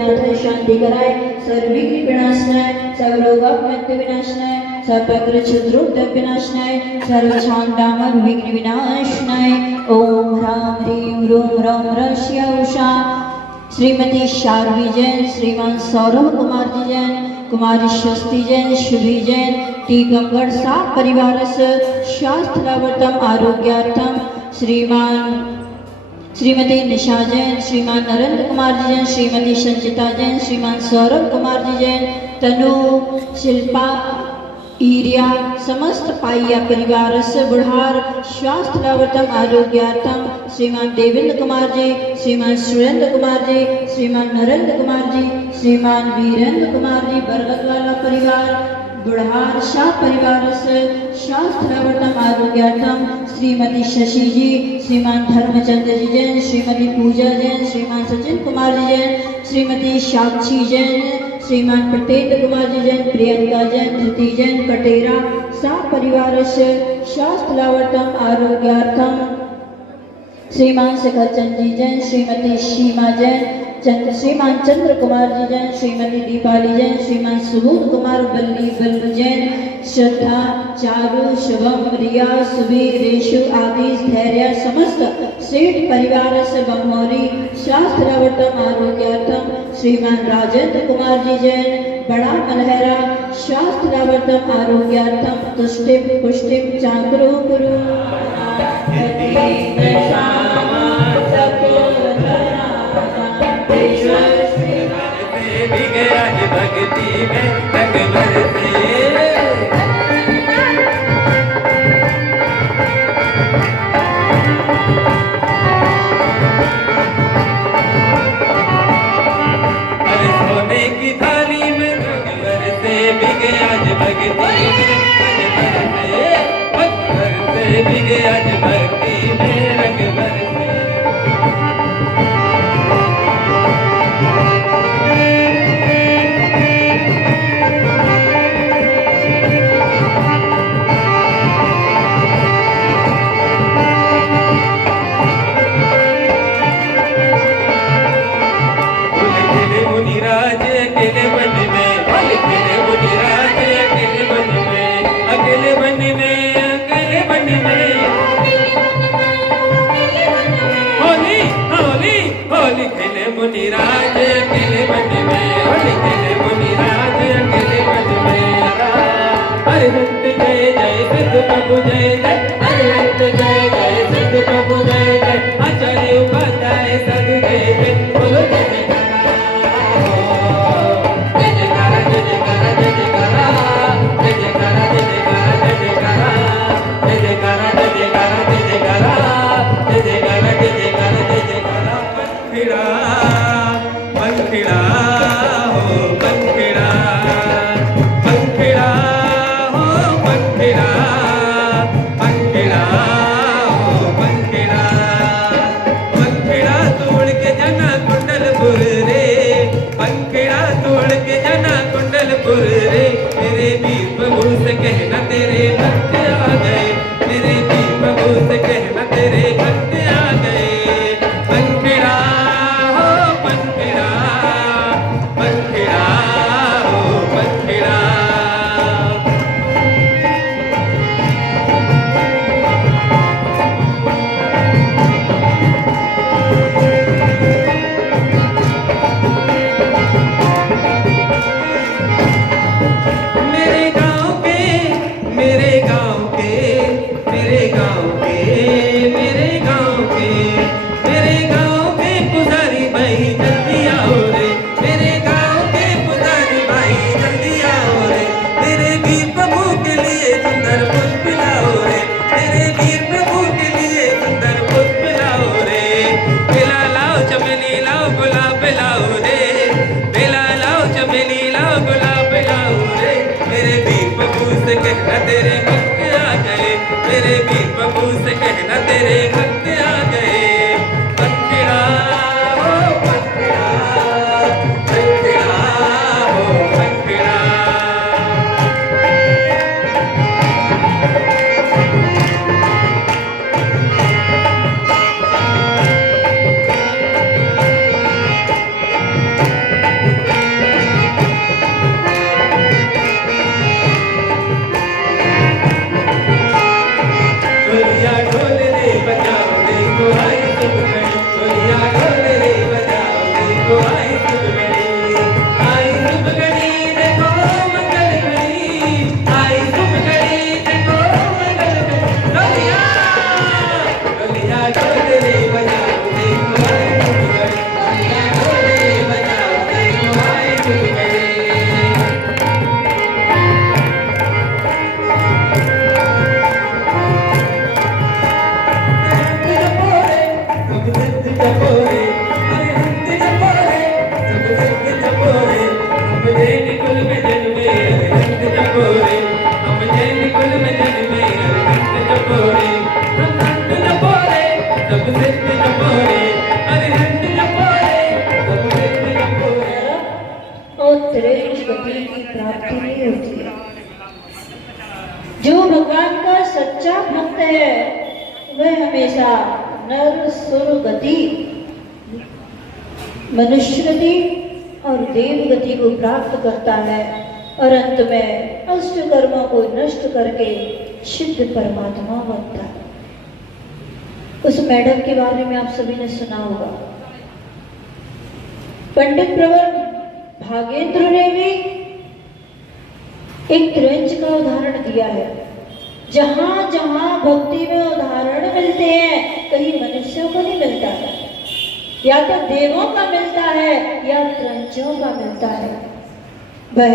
आदिनाथाय शांति कराय, सर्वविघ्न विनाशनाय, सर्वरोगापमृत्यु विनाशनाय, सर्वग्र क्षुद्रोद्योग विनाशनाय, सर्वछांडामर विघ्न विनाशनाय। ओम ह्रां ह्रीं ह्रूं रौं ह्रस्या उषा। श्रीमती शार्वी जैन, श्रीमान सौरभ कुमार जी जैन, कुमारी स्वस्ति जैन, शुभी जैन, टीकमगढ़ सा परिवारस्य शास्त्रावर्तम आरोग्यार्थम श्रीमती निशा जैन, श्रीमान नरेंद्र कुमार जी जैन, श्रीमती संचिता जैन, श्रीमान सौरभ कुमार जी जैन, तनु शिल्पा ईरिया समस्त पाइया परिवारस्य बुढ़ार स्वास्थ्यावर्तम आरोग्यार्थम श्रीमान देवेंद्र कुमार जी, श्रीमान सुरेंद्र कुमार जी, श्रीमान नरेंद्र कुमार जी, श्रीमान वीरेंद्र कुमार जी, बरगद वाला परिवार बुढ़ार शाह परिवार से शास्त्रावर्तम आरोग्यार्थम श्रीमती शशि जी, श्रीमान धर्मचंद्र जी जैन, श्रीमती पूजा जैन, श्रीमान सचिन कुमार जी जैन, श्रीमती साक्षी जैन, श्रीमान प्रतेंद्र कुमार जी जैन, प्रियंका जैन, धृति जैन, कटेरा सा परिवार से शास्त्रावर्तम आरोग्यार्थम श्रीमान शेखर चंद जी जैन, श्रीमती सीमा जैन, श्रीमान चंद्र कुमार जी जैन, श्रीमती दीपाली जैन, श्रीमान सुबोध कुमार बल्ली बल्ब जैन, श्रद्धा, चारू, शुभम, रिया, सुबीर, रेशु आदि धैर्य समस्त सेठ परिवार से बमोरी शास्त्रावर्तम आरोग्यार्थम श्रीमान राजेंद्र कुमार जी जैन, बड़ा मलहरा शास्त्रावर्तम आरोग्यार्थम तुष्टिम पुष्टिम चाकरो गुरु भक्ति में तक भरते सोने की थाली में रंग भरते बिगे आज भक्ति में बिगे आज भक्ति में रंग भरते मुनिराज अकेले बन में होली खेले मुनिराज अकेले बन में हरे हंत जय जय सिद्ध प्रभु जय जय हरे हंत जय जय सिद्ध प्रभु जय जय आचार्य उपाध्याय साधु जय जय बोलो जय जयकारा जय जयकारा जय जयकारा जय जयकारा जय जयकारा जय जयकारा जय जयकारा जय जयकारा जय जयकारा जय जयकारा जय जयकारा जय जयकारा पंखिड़ा हो पंखिड़ा पंखिड़ा हो पंखिड़ा पंखिड़ा हो पंखिड़ा पंखिड़ा तोड़ के जना कुंडलपुर रे पंखिड़ा तोड़ के जना कुंडलपुर रे मेरे वीर प्रभु से कहना तेरे भक्त आ गए मेरे वीर प्रभु से कहना तेरे भक्त आ गए पंखिड़ा कहना तेरे भक्त आ गए मेरे वीर प्रभु से कहना तेरे भक्त आ गए पंखिड़ा हो पंखिड़ा पंखिड़ा हो पंखिड़ा है वह हमेशा नर सुर गति, मनुष्य गति और देव गति को प्राप्त करता है और अंत में अष्ट कर्मों को नष्ट करके शुद्ध परमात्मा बनता है। उस मैडम के बारे में आप सभी ने सुना होगा। पंडित प्रवर भागेंद्र ने भी एक त्रिंच का उदाहरण दिया है। जहां जहां भक्ति में उदाहरण मिलते हैं, कहीं मनुष्यों को नहीं मिलता है, या तो देवों का मिलता है या त्रंचों का मिलता है। वह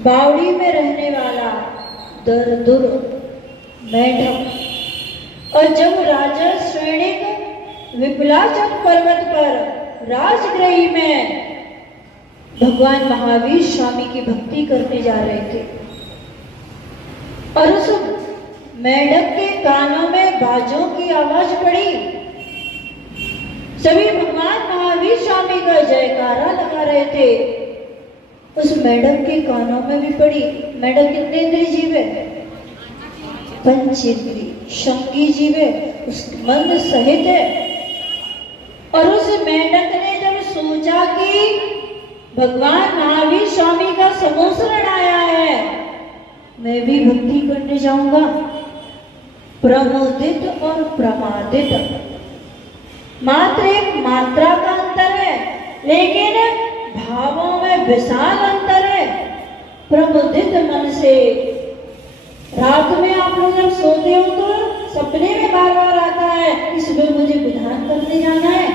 बावड़ी में रहने वाला दरदुर मेढक, और जब राजा श्रेणिक विपुलाचल पर्वत पर राजगृह में भगवान महावीर स्वामी की भक्ति करने जा रहे थे और उस मेढक के कानों में बाजों की आवाज पड़ी। सभी भगवान महावीर स्वामी का जयकारा लगा रहे थे। उस मेढक के कानों में भी पड़ी। मेढक कितने इंद्रिय जीव है? पंच इंद्रिय, शंगी जीव है, उस मन सहित है। और उस मेढक ने जब सोचा कि भगवान महावीर स्वामी का समोसरण आया है, मैं भी भक्ति करने जाऊंगा। प्रमोदित और प्रमादित मात्र एक मात्रा का अंतर है, लेकिन भावों में विशाल अंतर है। प्रमुदित मन से रात में आप लोग जब सोते हो तो सपने में बार बार आता है कि सुबह मुझे विधान करने जाना है।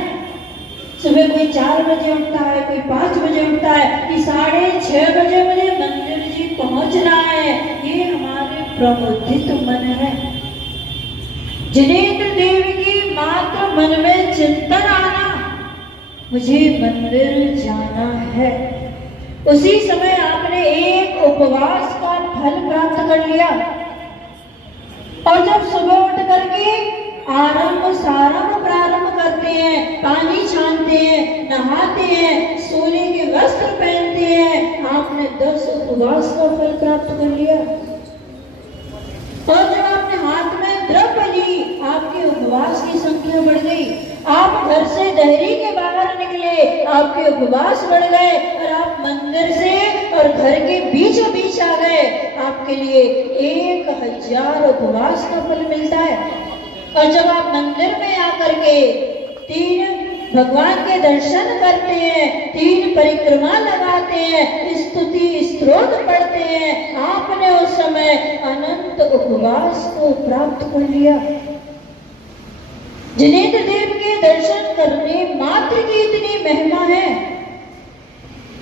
सुबह कोई 4 बजे उठता है, कोई 5 बजे उठता है कि 6:30 बजे मुझे मंदिर जी पहुंचना है। ये हमारे प्रमुदित मन है। जिनेंद्र देव की मात्र मन में चिंतन आना, मुझे मंदिर जाना है, उसी समय आपने एक उपवास का फल प्राप्त कर लिया। और जब सुबह उठ करके सारंभ प्रारंभ करते हैं, पानी छानते हैं, नहाते हैं, सोने के वस्त्र पहनते हैं, आपने 10 उपवास का फल प्राप्त कर लिया। और जब आपने हाथ में द्रव्य ली, आपके उपवास की संख्या बढ़ गई। आप घर से दहरी के बाहर निकले, आपके उपवास बढ़ गए और आप मंदिर से और घर के बीचों बीच आ गए। आपके लिए 1000 उपवास का फल मिलता है। और जब आप मंदिर में आकर के 3 भगवान के दर्शन करते हैं, 3 परिक्रमा लगाते हैं, स्तुति स्तोत्र पढ़ते हैं, आपने उस समय अनंत उपवास को प्राप्त कर लिया। जिनेंद्र देव के दर्शन करने मात्र की इतनी महिमा है।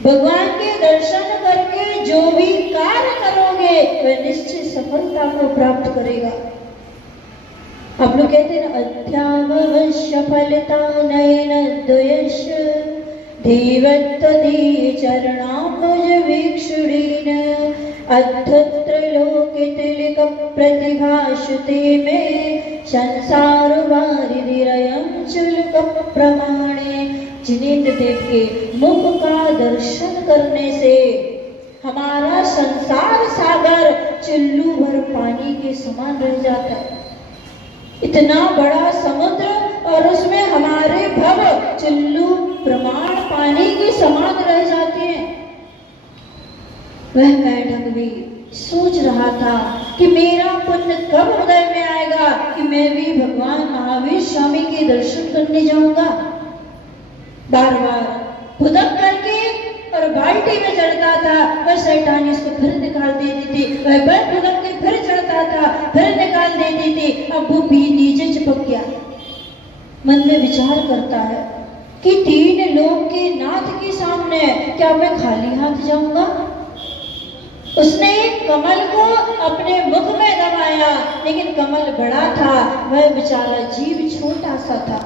भगवान के दर्शन करके जो भी कार्य करोगे वह निश्चित सफलता को प्राप्त करेगा। आप लोग कहते हैं अध्यावश्य फलिता नयन द्वयश धीवत्तदी चरणाम्बुज वीक्षुणीन अद्धत्रलोकितिलिक प्रतिभाषुते में संसार वारिधिरयं चुलक प्रमाणे। जिनेंद्र देव के मुख का दर्शन करने से हमारा संसार सागर चुल्लू भर पानी के समान रह जाता है। इतना बड़ा समुद्र और उसमें हमारे भव चुल्लू प्रमाण पानी के समान रह जाते हैं। वह मेढक भी सोच रहा था कि मेरा पुण्य कब उदय में आएगा कि मैं भी भगवान महावीर स्वामी के दर्शन करने जाऊंगा। बार बार फुदक करके और बाल्टी में चढ़ता था, वह शैतानी उसको फिर निकाल देती थी। वह बर फुदक के फिर चढ़ता था, फिर निकाल देती थी। अब वो भी नीचे चिपक गया। मन में विचार करता है कि 3 लोग के नाथ के सामने क्या मैं खाली हाथ जाऊंगा। उसने एक कमल को अपने मुख में दबाया, लेकिन कमल बड़ा था, वह बेचारा जीव छोटा सा था।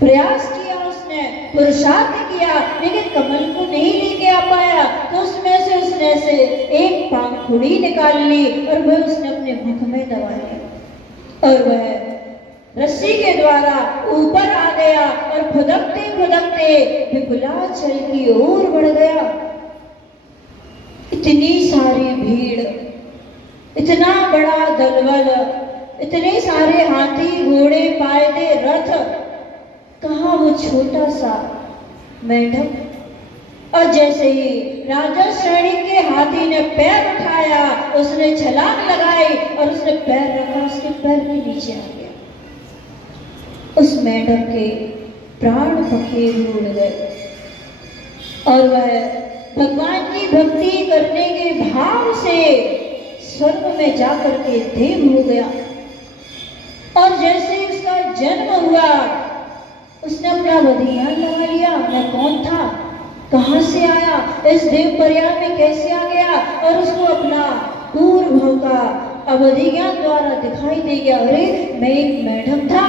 प्रयास किया उसने, पुरुषार्थ किया, लेकिन कमल को नहीं लेके आ पाया। तो उसमें से उसने से एक पंखुड़ी निकाल ली और वह उसने अपने मुख में दबा ली और वह रस्सी के द्वारा ऊपर आ गया और फुदकते फुदकते विपुलाचल की ओर बढ़ गया। इतनी सारी भीड़ इतना बड़ा दलबल, इतने सारे हाथी घोड़े पायदे रथ, कहाँ वो छोटा सा मेंढक। और जैसे ही राजा श्रेणी के हाथी ने पैर उठाया, उसने छलांग लगाई और उसने पैर रखा, उसके पैर के नीचे आ गया। उस मेंढक के प्राण पखेरु उड़ गए और वह भगवान की भक्ति करने के भाव से स्वर्ग में जाकर के देव हो गया। और जैसे उसका जन्म हुआ, उसने अपना वधियान लगा लिया, मैं कौन था, कहां से आया, इस देव पर्याय में कैसे आ गया, और उसको अपना पूर्व भव का अवधि ज्ञान द्वारा दिखाई दे गया। अरे मैं एक मेढक था,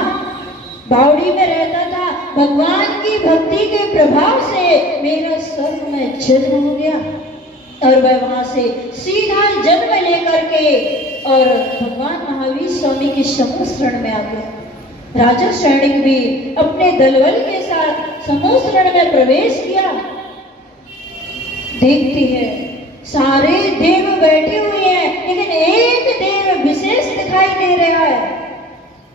बावड़ी में रहता था, भगवान की भक्ति के प्रभाव से मेरा स्वर्ग में जन्म हो गया और वह वहां से सीधा जन्म लेकर के और भगवान महावीर स्वामी के समूह शरण में आ गया। राजा श्रेणी भी अपने दलबल के साथ समूह शरण में प्रवेश किया। देखती है सारे देव बैठे हुए हैं, लेकिन एक देव विशेष दिखाई दे रहा है।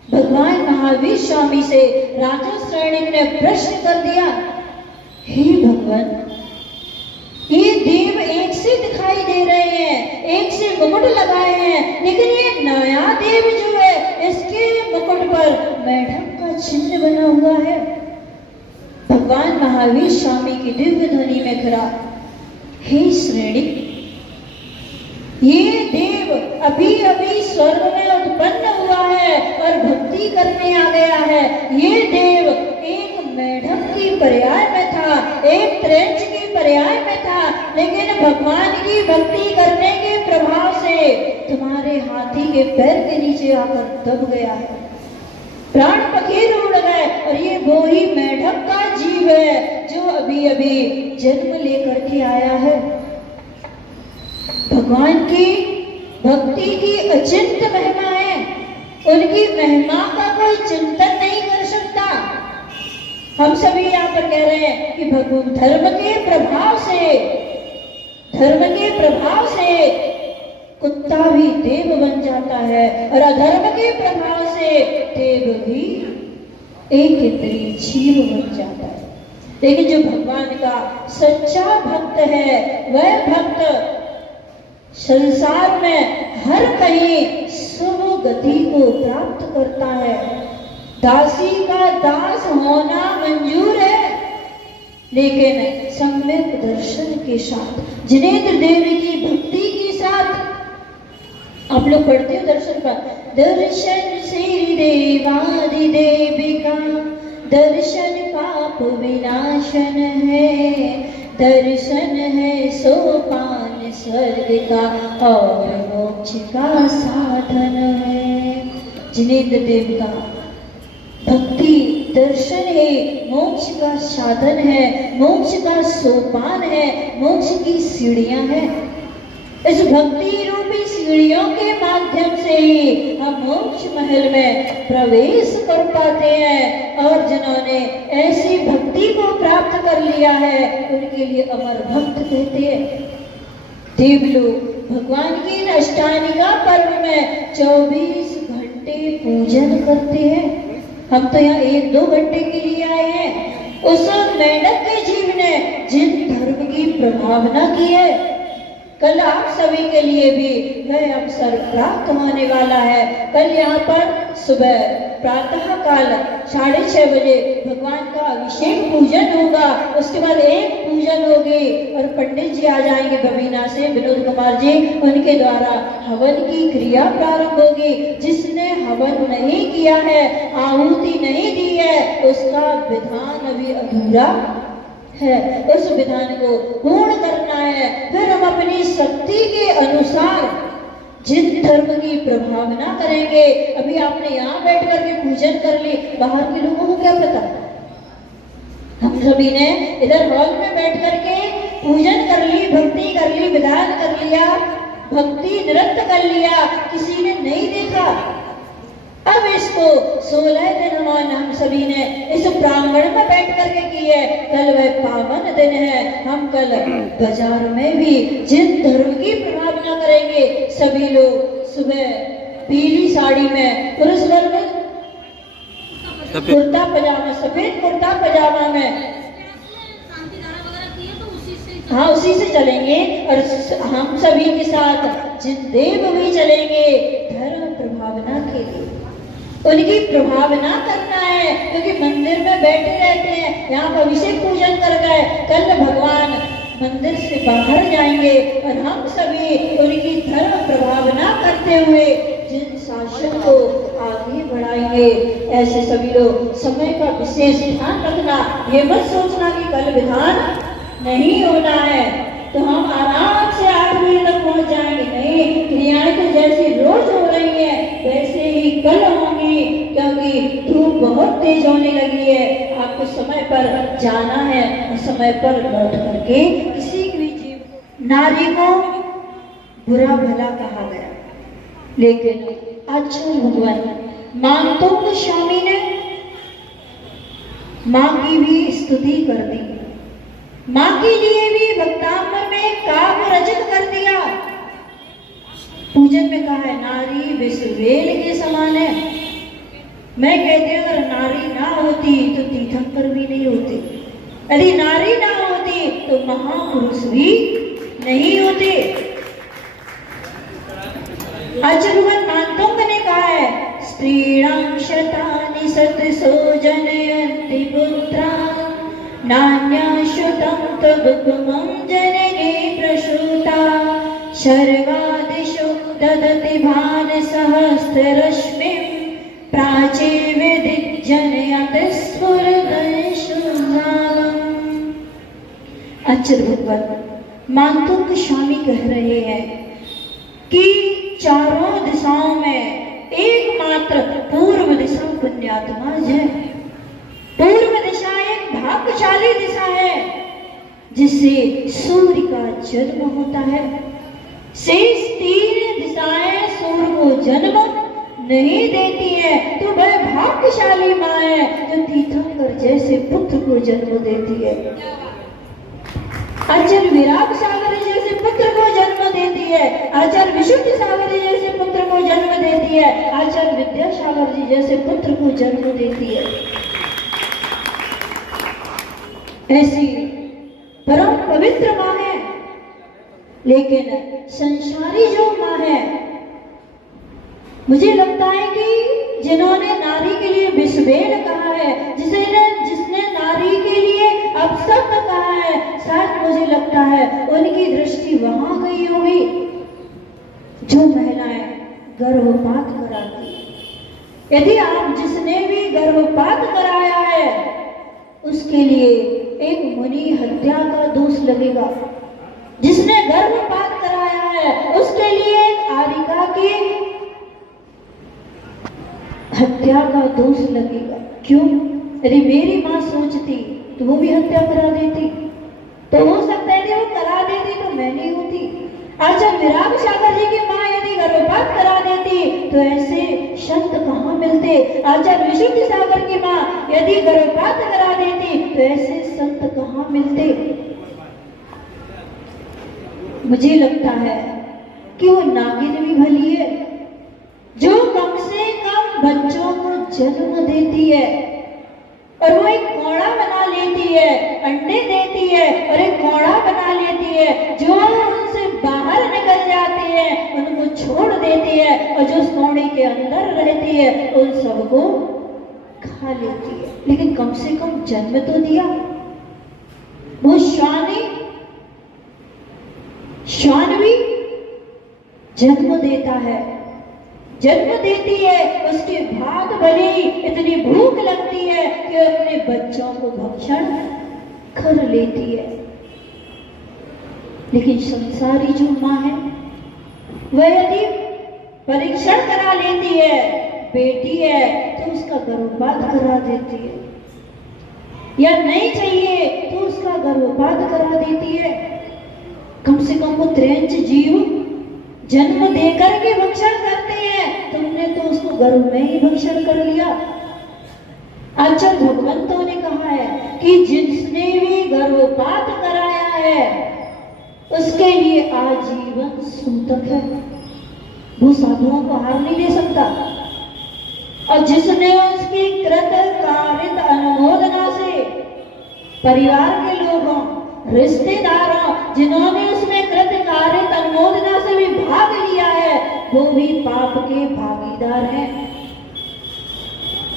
भगवान महावीर स्वामी से राजा श्रेणी ने प्रश्न कर दिया, हे भगवान, ये देव एक से दिखाई दे रहे हैं, एक से मुकुट लगाए हैं, लेकिन ये नया देव जो है, इसके मुकुट पर मेढक का चिन्ह बना हुआ है। भगवान महावीर स्वामी की दिव्य ध्वनि में कहा, हे श्रेणी, ये देव अभी अभी स्वर्ग में उत्पन्न हुआ है और भक्ति करने आ गया है। ये देव एक मेढक की पर्याय में था, एक त्रेंच की पर्याय में था, लेकिन भगवान की भक्ति करने के प्रभाव से तुम्हारे हाथी के पैर के नीचे आकर दब गया है, प्राण पखेरु उड़ गए। और ये वो ही मेढक का जीव है जो अभी अभी जन्म लेकर के आया है। भगवान की भक्ति की अचिंत्य महिमा है, उनकी महिमा का कोई चिंतन नहीं कर सकता। हम सभी यहाँ पर कह रहे हैं कि धर्म के प्रभाव से कुत्ता भी देव बन जाता है और अधर्म के प्रभाव से देव भी एक इंद्रिय जीव बन जाता है। लेकिन जो भगवान का सच्चा भक्त है, वह भक्त संसार में हर कहीं शुभ गति को प्राप्त करता है। दासी का दास होना मंजूर है, लेकिन सम्यक दर्शन के साथ, जिनेंद्र देवी की भक्ति के साथ। आप लोग पढ़ते हो दर्शन का, दर्शन श्री देवादि देविका, दर्शन पाप विनाशन है, दर्शन है सोपान स्वर्ग का और मोक्ष का साधन है। जिनेंद्र देव का भक्ति दर्शन है, मोक्ष का साधन है, मोक्ष का सोपान है, मोक्ष की सीढ़ियां हैं। इस भक्ति रूपी सीढ़ियों के माध्यम से ही हम मोक्ष महल में प्रवेश कर पाते हैं। और जिन्होंने ऐसी भक्ति को प्राप्त कर लिया है, उनके लिए अमर भक्त कहते हैं। देव लोग भगवान की अष्टांगिका पर्व में 24 घंटे पूजन करते हैं। हम तो यहाँ 1-2 घंटे के लिए आए हैं। उस मेढक के जीव ने जिन धर्म की प्रभावना की है, कल आप सभी के लिए भी वह अवसर प्राप्त होने वाला है। कल यहाँ पर सुबह प्रातः काल 6:30 बजे भगवान का अभिषेक पूजन होगा। उसके बाद एक पूजन होगी और पंडित जी आ जाएंगे बबीना से, विनोद कुमार जी, उनके द्वारा हवन की क्रिया प्रारंभ होगी। जिसने हवन नहीं किया है, आहुति नहीं दी है, उसका विधान अभी अधूरा है। उस विधान को पूर्ण करना है। फिर हम अपनी शक्ति के अनुसार जिन धर्म की प्रभावना करेंगे। अभी आपने यहाँ बैठ करके पूजन कर ली, बाहर के लोगों को क्या पता? हम सभी ने इधर हॉल में बैठ करके पूजन कर ली, भक्ति कर ली, विधान कर लिया, भक्ति नृत्य कर लिया, किसी ने नहीं देखा। अब इसको 16 दिन हम सभी ने इस प्रांगण में बैठ करके की है। कल वह पावन दिन है। हम कल बाजार में भी जिन धर्म की प्रभावना करेंगे, सभी लोग सुबह पीली साड़ी में, पुरुष वर्ग कुर्ता पजामा, सफेद कुर्ता पजामा में, हाँ उसी से चलेंगे। और हम सभी के साथ जिन देव भी चलेंगे धर्म प्रभावना के लिए, उनकी प्रभावना करना है, क्योंकि मंदिर में बैठे रहते हैं, यहाँ पर अभिषेक पूजन कर गए, कल भगवान मंदिर से बाहर जाएंगे और हम सभी उनकी धर्म प्रभावना करते हुए जिन शासन को आगे बढ़ाएंगे। ऐसे सभी लोग समय का विशेष ध्यान रखना, ये मत सोचना कि कल विधान नहीं होना है तो हम आराम से 8 बजे तक पहुंच जाएंगे, नहीं, क्रियाएं तो जैसी रोज हो रही है वैसे ही कल होंगी, क्योंकि धूप बहुत तेज होने लगी है। आपको समय पर जाना है और समय पर लौट करके किसी भी जीव नारी को बुरा भला कहा गया, लेकिन अच्छा भगवान मानतों स्वामी ने माँ की भी स्तुति कर दी, माँ के लिए भी भक्तांबर में काव्य रचित कर दिया। पूजन में कहा है नारी विश्ववेल के समान है। मैं कहती हूँ अगर नारी ना होती तो तीर्थंकर भी नहीं होते, यदि नारी ना होती तो महापुरुष भी नहीं होते। आचार्य मानतोंग ने कहा है स्त्रीणां शतानि सतसो जनयन्ति पुत्रान् नान्याश्रुतं तदुपमं जननी प्रसूता सर्वादिषु ददति भानसहस्ररश्मिं प्राचे विदिज्जनयति स्फुरदंशुभागम्। आचार्य भगवान मानतोंग स्वामी कह रहे हैं कि चारों दिशाओं में एकमात्र पूर्व दिशा पुण्यात्मा है। पूर्व दिशा एक भाग्यशाली दिशा है जिससे सूर्य का जन्म होता है। शेष 3 दिशाएं सूर्य को जन्म नहीं देती है, तो वह भाग्यशाली माँ है जो तीर्थंकर जैसे पुत्र को जन्म देती है। आचार्य विराग सागर जैसे पुत्र को जन्म देती है, आचार्य विशुद्ध सागर जैसे पुत्र को जन्म देती है, आचार्य विद्यासागर जी जैसे पुत्र को जन्म देती है। ऐसी परम पवित्र माँ है, लेकिन संसारी जो माँ है, मुझे लगता है कि जिन्होंने नारी के लिए विश्वेन कहा है, जिसने नारी के लिए अपशब्द कहा है, शायद मुझे लगता है उनकी दृष्टि वहां गई होगी जो महिलाएं गर्भपात कराती है। यदि आप जिसने भी गर्भपात कराया है उसके लिए एक मुनि हत्या का दोष लगेगा, जिसने गर्भपात कराया है उसके लिए एक आरिका की हत्या का दोष लगेगा। क्यों? यदि मेरी माँ सोचती तो वो भी हत्या करा देती, तो हो सकता है कि वो करा देती तो मैं नहीं होती। आचार्य विराग सागर जी की माँ यदि गर्भपात करा देती तो ऐसे संत कहाँ मिलते। आचार्य विशुद्ध सागर की माँ यदि गर्भपात करा देती तो ऐसे संत कहाँ मिलते। मुझे लगता है कि वो नागिन भी भली है जो कम से कम बच्चों को जन्म देती है, और वो एक कोड़ा बना लेती है, अंडे देती है और एक कोड़ा बना लेती है। जो उनसे बाहर निकल जाती है उनको छोड़ देती है, और जो उस कोड़े के अंदर रहती है उन सबको खा लेती है। लेकिन कम से कम जन्म तो दिया। वो श्वान भी जन्म देता है, जन्म देती है। उसके बाद भले ही इतनी भूख लगती है कि अपने बच्चों को भक्षण कर लेती है, लेकिन संसारी जो माँ है वह यदि परीक्षण करा लेती है, बेटी है तो उसका गर्भपात करा देती है, या नहीं चाहिए तो उसका गर्भपात करा देती है। कम से कम वो त्रेंच जीव जन्म देकर के भक्षण करते हैं, तुमने तो उसको गर्भ में ही भक्षण कर लिया। आचार्य भगवंतों ने कहा है कि जिसने भी गर्भपात कराया है उसके लिए आजीवन सूतक है। वो साधुओं को हार नहीं दे सकता। और जिसने उसकी कृत कारित अनुमोदना से परिवार के लोगों, रिश्तेदारों, जिन्होंने उसमें कृत कारित अनुमोदना से भी भाग लिया है, वो भी पाप के भागीदार हैं।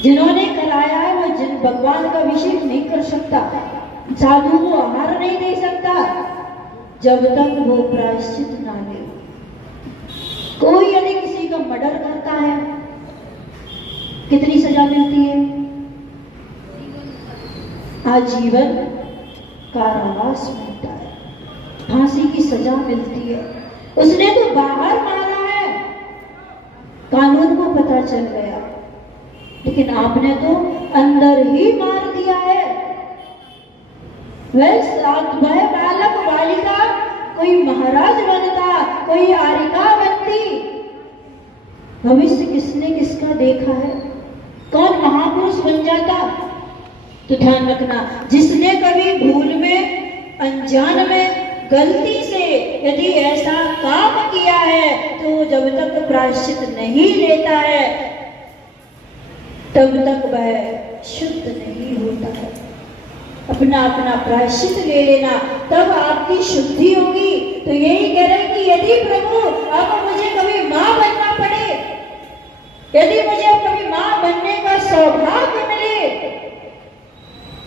जिन्होंने कराया है वो जिन भगवान का अभिषेक नहीं कर सकता, साधु को आहार नहीं दे सकता, जब तक वो प्रायश्चित ना ले। कोई यदि किसी का मर्डर करता है, कितनी सजा मिलती है? आजीवन कारावास मिलता है, फांसी की सजा मिलती है। उसने तो बाहर मारा है, कानून को पता चल गया, लेकिन आपने तो अंदर ही मार दिया है। वह बालक बालिका कोई महाराज बनता, कोई आरिका बनती। भविष्य किसने किसका देखा है? कौन महापुरुष बन जाता? तो ध्यान रखना, जिसने कभी भूल में, अनजान में, गलती से यदि ऐसा काम किया है, तो जब तक प्रायश्चित नहीं लेता है तब तक वह शुद्ध नहीं होता है। अपना अपना प्रायश्चित ले लेना, तब आपकी शुद्धि होगी। तो यही कह रहे हैं कि यदि प्रभु अब मुझे कभी मां बनना पड़े, यदि मुझे कभी मां बनने का सौभाग्य मिले,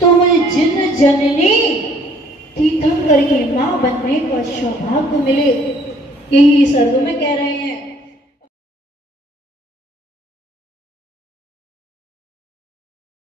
तो मुझे जिन जननी तीर्थंकर की मां बनने का सौभाग्य मिले। यही सर्व में कह रहे हैं।